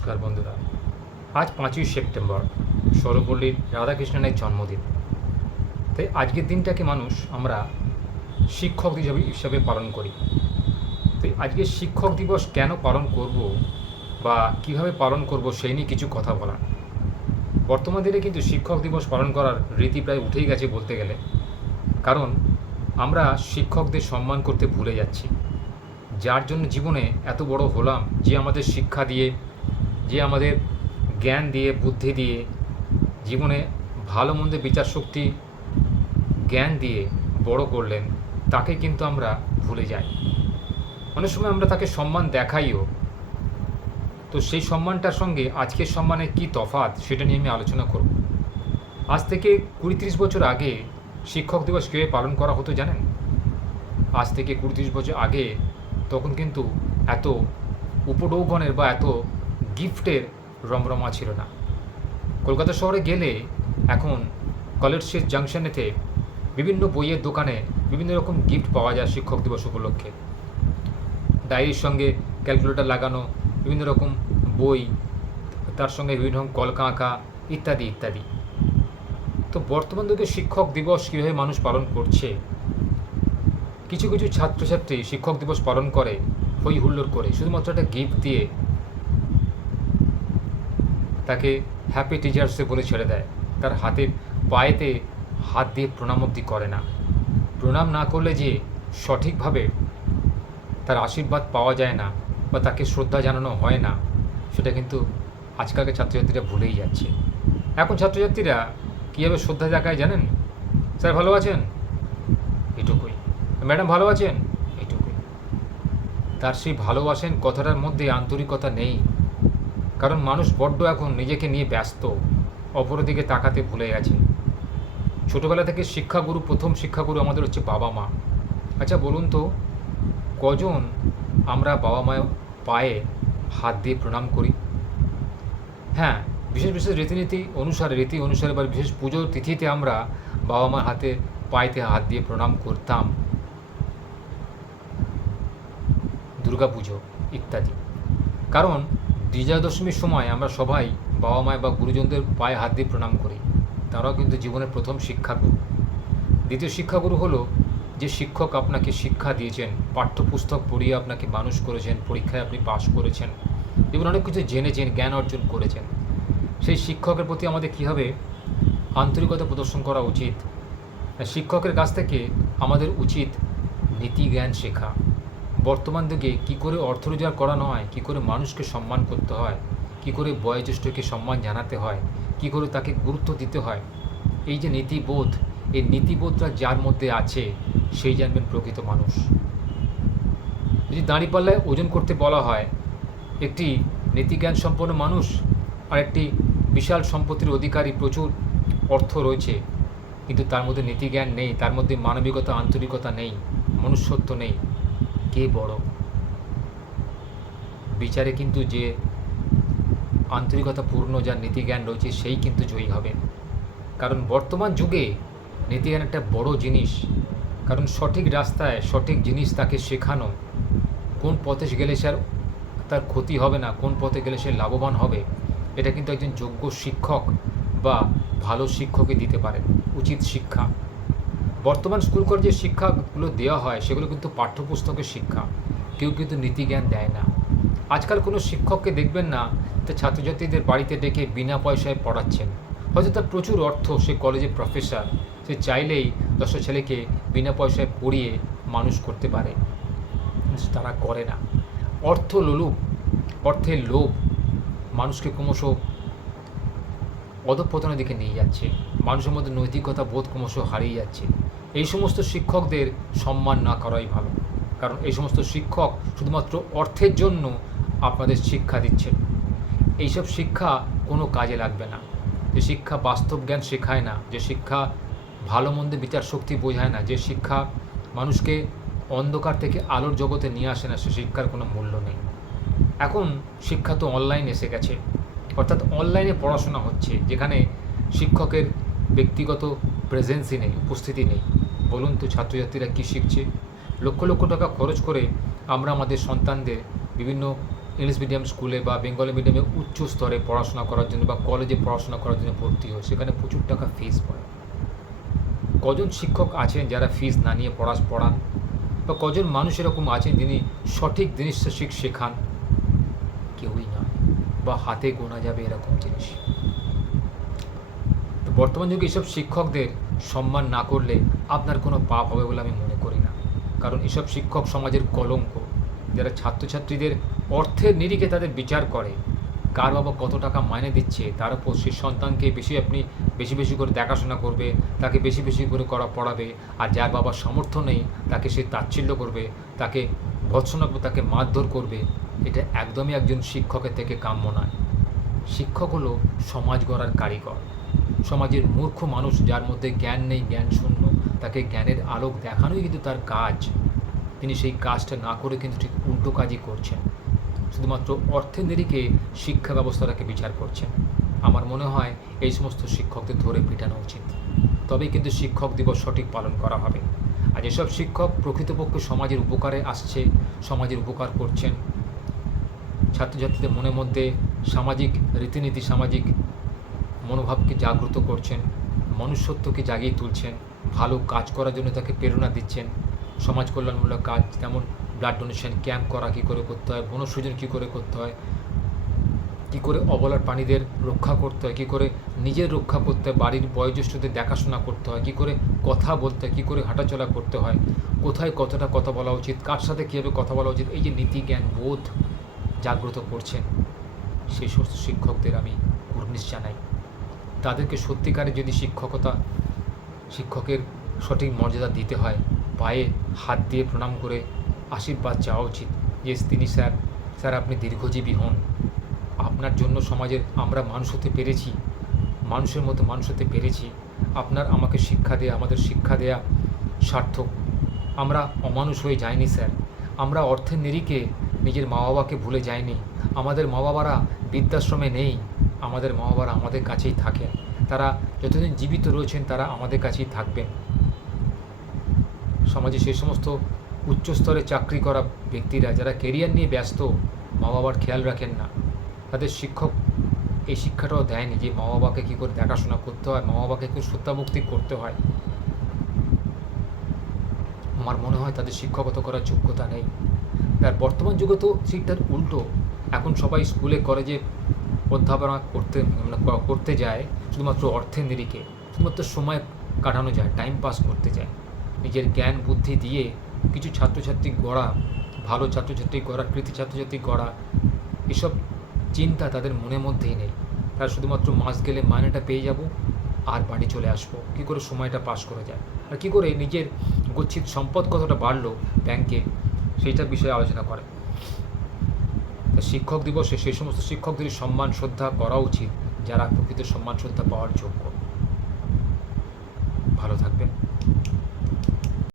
নমস্কার বন্ধুরা। আজ পাঁচই সেপ্টেম্বর সর্বপল্লীর রাধাকৃষ্ণনের জন্মদিন। তাই আজকের দিনটাকে মানুষ আমরা শিক্ষক হিসাবে হিসাবে পালন করি। তাই আজকে শিক্ষক দিবস কেন পালন করব বা কীভাবে পালন করব সেই নিয়ে কিছু কথা বলা বর্তমান দিনে কিন্তু শিক্ষক দিবস পালন করার রীতি প্রায় উঠেই গেছে বলতে গেলে। কারণ আমরা শিক্ষকদের সম্মান করতে ভুলে যাচ্ছি। যার জন্য জীবনে এত বড় হলাম যে আমাদের শিক্ষা দিয়ে যে আমাদের জ্ঞান দিয়ে, বুদ্ধি দিয়ে, জীবনে ভালো মন্দ বিচার শক্তি, জ্ঞান দিয়ে বড় করলেন, তাকে কিন্তু আমরা ভুলে যাই। অনেক সময় আমরা তাকে সম্মান দেখাইও। তো সেই সম্মানটার সঙ্গে আজকের সম্মানে কী তফাৎ সেটা নিয়ে আমি আলোচনা করব। আজ থেকে কুড়ি তিরিশ বছর আগে শিক্ষক দিবস কীভাবে পালন করা হতো জানেন? আজ থেকে কুড়ি তিরিশ বছর আগে তখন কিন্তু এত উপডৌগণের বা এত গিফটের রমরমা ছিল না। কলকাতা শহরে গেলে এখন কলেজ স্ট্রিট জাংশনেতে বিভিন্ন বইয়ের দোকানে বিভিন্ন রকম গিফট পাওয়া যায় শিক্ষক দিবস উপলক্ষে। ডায়েরির সঙ্গে ক্যালকুলেটর লাগানো, বিভিন্ন রকম বই, তার সঙ্গে বিভিন্ন রকম কলকা আঁকা ইত্যাদি ইত্যাদি। তো বর্তমান যুগে শিক্ষক দিবস কীভাবে মানুষ পালন করছে? কিছু কিছু ছাত্রছাত্রী শিক্ষক দিবস পালন করে, হই হুল্লোড় করে, শুধুমাত্র একটা গিফট দিয়ে তাকে হ্যাপি টিচার্সে বলে ছেড়ে দেয়। তার হাতে পায়েতে হাত দিয়ে প্রণাম অব্দি করে না। প্রণাম না করলে যে সঠিকভাবে তার আশীর্বাদ পাওয়া যায় না বা তাকে শ্রদ্ধা জানানো হয় না, সেটা কিন্তু আজকালকে ছাত্রছাত্রীরা ভুলেই যাচ্ছে। এখন ছাত্রছাত্রীরা কীভাবে শ্রদ্ধা দেখায় জানেন? স্যার ভালো আছেন? এটুকুই। ম্যাডাম ভালো আছেন? এটুকুই। তার সেই ভালোবাসেন কথাটার মধ্যে আন্তরিকতা নেই। কারণ মানুষ বড্ড এখন নিজেকে নিয়ে ব্যস্ত, অপরদিকে তাকাতে ভুলে গেছে। ছোটোবেলা থেকে শিক্ষাগুরু, প্রথম শিক্ষাগুরু আমাদের হচ্ছে বাবা মা। আচ্ছা বলুন তো, কজন আমরা বাবা মায়ের পায়ে হাত দিয়ে প্রণাম করি? হ্যাঁ বিশেষ বিশেষ রীতিনীতি অনুসারে, রীতি অনুসারে বা বিশেষ পুজোর তিথিতে আমরা বাবা মার হাতে পায়েতে হাত দিয়ে প্রণাম করতাম। দুর্গাপুজো ইত্যাদি। কারণ বিজয়া দশমীর সময় আমরা সবাই বাবা মায় বা গুরুজনদের পায়ে হাত দিয়ে প্রণাম করি। তারাও কিন্তু জীবনের প্রথম শিক্ষাগুরু। দ্বিতীয় শিক্ষাগুরু হলো যে শিক্ষক আপনাকে শিক্ষা দিয়েছেন, পাঠ্যপুস্তক পড়িয়ে আপনাকে মানুষ করেছেন, পরীক্ষায় আপনি পাশ করেছেন এবং অনেক কিছু জেনেছেন, জ্ঞান অর্জন করেছেন। সেই শিক্ষকের প্রতি আমাদের কীভাবে আন্তরিকতা প্রদর্শন করা উচিত। শিক্ষকের কাছ থেকে আমাদের উচিত নীতি জ্ঞান শেখা। বর্তমান যুগে কী করে অর্থ রোজগার করানো হয়, কী করে মানুষকে সম্মান করতে হয়, কী করে বয়োজ্যেষ্ঠকে সম্মান জানাতে হয়, কী করে তাকে গুরুত্ব দিতে হয়, এই যে নীতিবোধ, এই নীতিবোধটা যার মধ্যে আছে, সেই জানবেন প্রকৃত মানুষ। যদি দাঁড়িপাল্লায় ওজন করতে বলা হয়, একটি নীতিজ্ঞান সম্পন্ন মানুষ আর একটি বিশাল সম্পত্তির অধিকারী প্রচুর অর্থ রয়েছে, কিন্তু তার মধ্যে নীতিজ্ঞান নেই, তার মধ্যে মানবিকতা, আন্তরিকতা নেই, মনুষ্যত্ব নেই কে বড়? বিচারে কিন্তু যে আন্তরিকতাপূর্ণ যার নীতিজ্ঞান রয়েছে, সেই কিন্তু জয়ী হবে কারণ বর্তমান যুগে নীতিজ্ঞান একটা বড় জিনিস। কারণ সঠিক রাস্তায় সঠিক জিনিস তাকে শেখানো। কোন পথে গেলে সে তার ক্ষতি হবে না, কোন পথে গেলে সে লাভবান হবে, এটা কিন্তু একজন যোগ্য শিক্ষক বা ভালো শিক্ষকই দিতে পারেন। উচিত শিক্ষা। বর্তমান স্কুল কলেজে শিক্ষাগুলো দেওয়া হয়, সেগুলো কিন্তু পাঠ্যপুস্তকের শিক্ষা। কেউ কিন্তু নীতিজ্ঞান দেয় না। আজকাল কোনো শিক্ষককে দেখবেন না, তা ছাত্রছাত্রীদের বাড়িতে ডেকে বিনা পয়সায় পড়াচ্ছেন। হয়তো তার প্রচুর অর্থ সে কলেজে প্রফেসর সে চাইলেই দশটা ছেলেকে বিনা পয়সায় পড়িয়ে মানুষ করতে পারে। তারা করে না। অর্থ লোলুপ, অর্থের লোভ মানুষকে ক্রমশ অধঃপতনের দিকে নিয়ে যাচ্ছে। মানুষের মধ্যে নৈতিকতা বোধ ক্রমশ হারিয়ে যাচ্ছে। এই সমস্ত শিক্ষকদের সম্মান না করাই ভালো। কারণ এই সমস্ত শিক্ষক শুধুমাত্র অর্থের জন্য আপনাদের শিক্ষা দিচ্ছেন। এইসব শিক্ষা কোনো কাজে লাগবে না। যে শিক্ষা বাস্তব জ্ঞান শেখায় না, যে শিক্ষা ভালো মন্দে বিচার শক্তি বোঝায় না, যে শিক্ষা মানুষকে অন্ধকার থেকে আলোর জগতে নিয়ে আসে না, সে শিক্ষার কোনো মূল্য নেই। এখন শিক্ষা তো অনলাইন এসে গেছে। অর্থাৎ অনলাইনে পড়াশোনা হচ্ছে, যেখানে শিক্ষকের ব্যক্তিগত প্রেজেন্সই নেই, উপস্থিতি নেই। বলুন তো ছাত্রছাত্রীরা কী শিখছে? লক্ষ লক্ষ টাকা খরচ করে আমরা আমাদের সন্তানদের বিভিন্ন ইংলিশ মিডিয়াম স্কুলে বা বেঙ্গলি মিডিয়ামে উচ্চ স্তরে পড়াশোনা করার জন্য বা কলেজে পড়াশোনা করার জন্য ভর্তি হয় সেখানে প্রচুর টাকা ফিস পড়ে। কজন শিক্ষক আছেন যারা ফিস না নিয়ে পড়াশ পড়ান? বা কজন মানুষ এরকম আছেন যিনি সঠিক জিনিস শিখ, শেখান? কেউই নয় বা হাতে গোনা যাবে এরকম জিনিস। তো বর্তমান যুগে এসব শিক্ষকদের সম্মান না করলে আপনার কোনো পাপ হবে বলে আমি মনে করি না। কারণ এসব শিক্ষক সমাজের কলঙ্ক। যারা ছাত্রছাত্রীদের অর্থের নিরিখে তাদের বিচার করে, কার বাবা কত টাকা মাইনে দিচ্ছে, তার উপর সেই সন্তানকে বেশি আপনি বেশি বেশি করে দেখাশোনা করবে, তাকে বেশি বেশি করে করা পড়াবে, আর যার বাবার সামর্থ্য নেই, তাকে সে তাচ্ছিল্য করবে, তাকে ভৎসনা তাকে মারধর করবে, এটা একদমই একজন শিক্ষকের থেকে কাম্য নয়। শিক্ষক হলো সমাজ গড়ার কারিগর। সমাজের মূর্খ মানুষ যার মধ্যে জ্ঞান নেই, জ্ঞান শূন্য, তাকে জ্ঞানের আলোক দেখানোই কিন্তু তার কাজ। তিনি সেই কাজটা না করে কিন্তু ঠিক উল্টো কাজই করছেন। শুধুমাত্র অর্থের নিরিখে শিক্ষা ব্যবস্থাটাকে বিচার করছেন। আমার মনে হয় এই সমস্ত শিক্ষকদের ধরে পিটানো উচিত। তবেই কিন্তু শিক্ষক দিবস সঠিক পালন করা হবে। আর যেসব শিক্ষক প্রকৃতপক্ষে সমাজের উপকারে আসছে, সমাজের উপকার করছেন, ছাত্রছাত্রীদের মনের মধ্যে সামাজিক রীতিনীতি, সামাজিক মনোভাবকে জাগ্রত করছেন, মনুষ্যত্বকে জাগিয়ে তুলছেন, ভালো কাজ করার জন্য তাকে প্রেরণা দিচ্ছেন। সমাজ কল্যাণমূলক কাজ যেমন ব্লাড ডোনেশন ক্যাম্প করা, কী করে করতে হয়, বনসৃজন কী করে করতে হয়, কী করে অবলার প্রাণীদের রক্ষা করতে হয়, কী করে নিজের রক্ষা করতে হয়, বাড়ির বয়োজ্যেষ্ঠদের দেখাশোনা করতে হয়, কী করে কথা বলতে হয়, কী করে হাঁটাচলা করতে হয়, কোথায় কতটা কথা বলা উচিত, কার সাথে কীভাবে কথা বলা উচিত, এই যে নীতি, জ্ঞান, বোধ জাগ্রত করছেন সেই সমস্ত শিক্ষকদের আমি কুর্নিশ জানাই। তাদেরকে সত্যিকারে যদি শিক্ষকতা, শিক্ষকের সঠিক মর্যাদা দিতে হয়, পায়ে হাত দিয়ে প্রণাম করে আশীর্বাদ চাওয়া উচিত। যে তিনি স্যার। স্যার, আপনি দীর্ঘজীবী হন। আপনার জন্য সমাজের আমরা মানুষ হতে পেরেছি। মানুষের মতো মানুষ হতে পেরেছি। আপনার আমাকে শিক্ষা দেয়া, আমাদের শিক্ষা দেয়া সার্থক। আমরা অমানুষ হয়ে যাইনি, স্যার। আমরা অর্থের নিরিখে নিজের মা বাবাকে ভুলে যাইনি। আমাদের মা বাবারা বৃদ্ধাশ্রমে নেই। আমাদের মা বাবারা আমাদের কাছেই থাকেন। তারা যতদিন জীবিত রয়েছেন, তারা আমাদের কাছেই থাকবেন। সমাজে সেই সমস্ত উচ্চস্তরে চাকরি করা ব্যক্তিরা, যারা কেরিয়ার নিয়ে ব্যস্ত, মা বাবার খেয়াল রাখেন না। তাদের শিক্ষক এই শিক্ষাটাও দেয়নি যে মা বাবাকে কী করে দেখাশোনা করতে হয়, মা বাবাকে কী সত্যামুক্তি করতে হয়। আমার মনে হয় তাদের শিক্ষকতা করার যোগ্যতা নেই। আর বর্তমান যুগে তো ঠিক তার উল্টো। এখন সবাই স্কুলে, কলেজে অধ্যাপনা করতে মানে করতে যায়, শুধুমাত্র অর্থের নিরিখে। শুধুমাত্র সময় কাটানো যায় টাইম পাস করতে যায়। নিজের জ্ঞান, বুদ্ধি দিয়ে কিছু ছাত্রছাত্রী গড়া, ভালো ছাত্রছাত্রী গড়া, কৃতি ছাত্রছাত্রী গড়া, এসব চিন্তা তাদের মনের মধ্যেই নেই। তারা শুধুমাত্র মাস গেলে মাইনেটা পেয়ে যাব, আর বাড়ি চলে আসব। কী করে সময়টা পাস করে যায়? আর কী করে নিজের গচ্ছিত সম্পদ কতটা বাড়লো ব্যাংকে সেইটার বিষয়ে আলোচনা করে। শিক্ষক দিবসে সেই সমস্ত শিক্ষকদের সম্মান, শ্রদ্ধা করা উচিত, যারা প্রকৃত সম্মান, শ্রদ্ধা পাওয়ার যোগ্য। ভালো থাকবেন।